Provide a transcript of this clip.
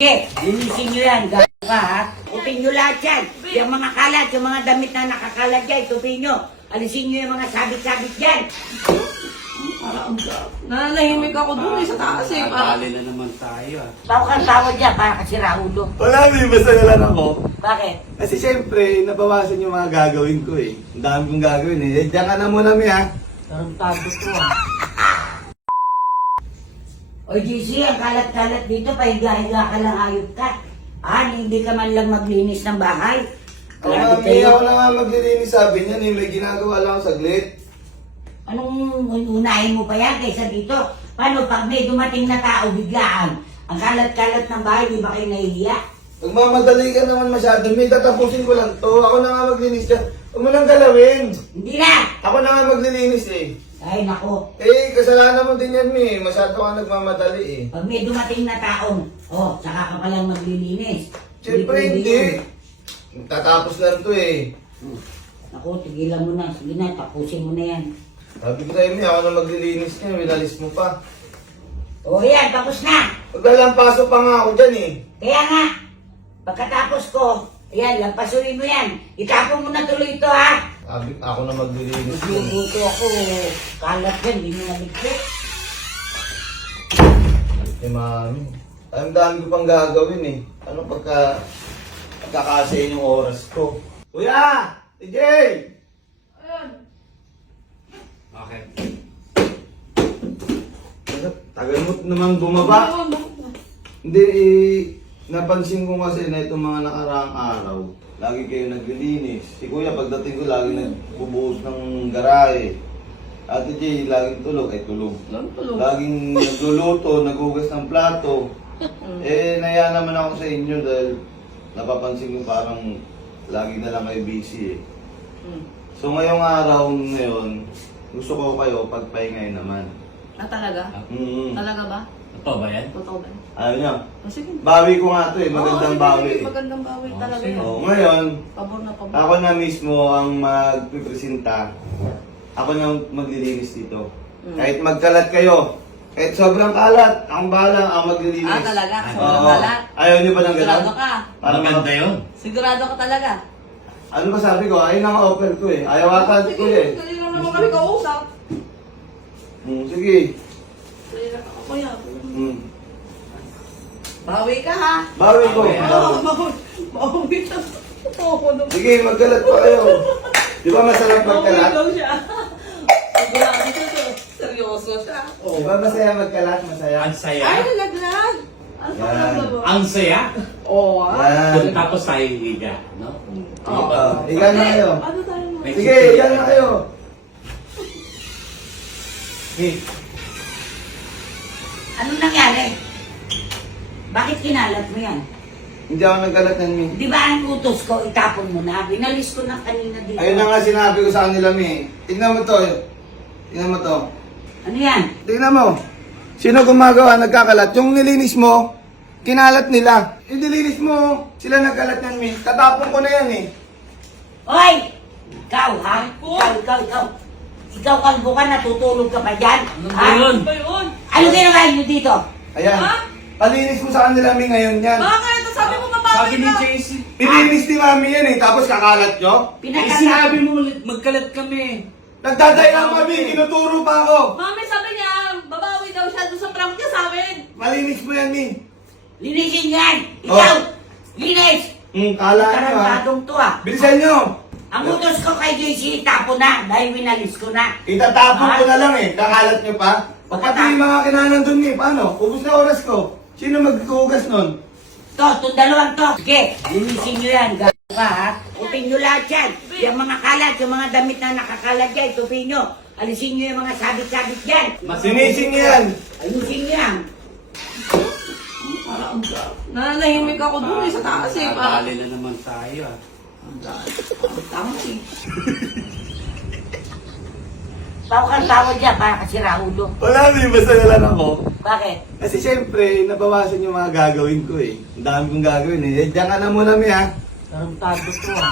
Linisin nyo yan, gano'n ka ha. Tupin nyo lahat yan. Yung mga kalat, yung mga damit na nakakalat dyan, tupin nyo. Alisin nyo yung mga sabit-sabit dyan. Nananahimik ako dun sa taas eh. Natali na naman tayo ah. Tawa kang tawad dyan para kasi raulo. Wala, may masaya lang ako. Bakit? Kasi siyempre, nabawasan yung mga gagawin ko eh. Ang dami kong gagawin eh. Diyan ka na muna, Mi ha. Tarantado ko ah. O JC, ang kalat-kalat dito, pahiga-higa ka lang ayot ka. Hindi ka man lang maglinis ng bahay. Ako nga, Mi, ako na nga maglilinis, sabi niya eh. May ginagawa lang ako saglit. Anong unahin mo pa yan kaysa dito? Paano pag may dumating na tao biglaan? Ang kalat-kalat ng bahay, di ba kayo nahihiya? Magmamadali ka naman masyado, Mi. Tatapusin ko lang to. Ako na nga maglinis ka. Huwag mo nang galawin. Hindi na! Ako na nga maglilinis eh. Ay nako, Eh, kasalanan mo din yan, Mi. Masyado ka nagmamadali eh. pag may dumating na taong, saka ka palang maglilinis. Siyempre, pwede hindi. yun. Tatapos lang to eh. Naku, tigilan mo na. Sige na, tapusin mo na yan. Sabi ko sa'yo, Mi, ako na maglilinis niya. Winalis mo pa. O yan, tapos na. Paglalampaso pa nga ako dyan eh. Kaya nga, pagkatapos ko, ayan, lampasuin mo yan. Itapon mo na tuloy ito ha. Sabi, ako na maglilinis niya. Magluluto ako, kalat yan, hindi mo naligpit. Eh, Mami. Ang dami ko pang gagawin eh. Ano pagkakasayin yung oras ko? Kuya! TJ! Okay. Tagal mo naman bumaba. Hindi napansin ko kasi na itong mga nakaraang araw, lagi kayo naglilinis. Si Kuya pagdating ko lagi nagbubuhos ng garahe. Ate J, laging tulog. Laging nagluluto, naghugas ng plato. Naya naman ako sa inyo dahil napapansin ko parang lagi na lang kayo busy eh. So ngayong araw ngayon, gusto ko kayo pagpahingayin naman. Talaga? Talaga ba? Totoo ba yan? Totoo ba? Ayaw niya. Sige. Bawi ko nga to eh, magandang Oo, bawi. sige, magandang bawi talaga sige. yan. Ngayon, Pabor na pabor. ako na mismo ang magpipresenta. Ako na maglilinis dito. Kahit magkalat kayo, kahit sobrang kalat, akong bahala, ako maglilinis. Talaga? Oo. Sobrang kalat? Ayaw niyo ba ng ganun? Sigurado ka? Maganda yun. Sigurado ka talaga? Ano ba sabi ko? Ayun ang offer ko eh. Ayaw ata ko eh. Sige lang naman kami kausap. Sige. Sige lang ako kuya. Bawi ka ha? Bawi ko. Bawi. Bawi ka. Oo, Sige, magkalat pa kayo. Di ba masarap magkalat? daw siya. Sigurado siya. Seryoso siya. Di ba masaya magkalat? Masaya. Ang saya. Ay, nalaglag. Ano pa Yan. lang ba? Ang saya. Oo ah. Yan. Tapos tayo higa, no? Oo. Igan na kayo. Ano tayo mo? May- Sige, igan na kayo. Hey. Ano nangyari? Bakit kinalat mo yan? Hindi ako nagkalat ng Mi. Di ba ang utos ko, itapon mo na? Binalis ko na kanina dito. Ayun na nga sinabi ko sa kanila, Mi. Tingnan mo to. Tingnan mo to. Ano yan? Tingnan mo. Sino gumagawa, nagkakalat? Yung nilinis mo, kinalat nila. Yung nilinis mo, sila nagkalat yan, Mi. Tatapon ko na yan eh. Hoy! Ikaw ha? Ikaw. Ikaw kalbo ka, natutulog ka pa dyan? Ano ba yun? Ano ba yun? Ano ginawa niyo dito? Ayan. Ha? Palinis mo sa kanila, Mi, ngayon yan. Bakit? Sabi mo mabawi Sabi ni ka. JC. Nilinis ni Mami yan eh, tapos kakalat nyo? Sinabi mo magkalat kami. Nagdaday lang kami, tinuturo pa ako. Mami sabi niya, babawi daw siya doon sa prank niya sa amin. Malinis mo yan, Mi. Linisin yan! Ikaw! Oh. Linis! Kala nyo ha. Tarantadong to ah. Bilisan nyo. Ang utos ko kay JC, tapo na dahil winalis ko na. Itatapon ko na lang eh, kakalat nyo pa. Pati yung mga kinanan dun eh, paano? Ubus na oras ko. Sino magkukugas nun? Itong dalawang to. Sige, linisin nyo yan. Gano'n ka ha? Tupin nyo lahat yan. Yung mga kalat, yung mga damit na nakakalat dyan, tupin nyo. Alisin nyo yung mga sabit-sabit dyan. Sinising nyo yan. Ayusin nyo yan. Nananahimik ako dun sa taas eh. Natali na naman tayo ah. Tama eh. Tawa kang tawad dyan para kasi raulo. Wala, may masaya lang ako. Bakit? Kasi siyempre, nabawasan yung mga gagawin ko eh. Ang dami kong gagawin eh. Diyan ka na muna, Mi ha. Tarantado to ah.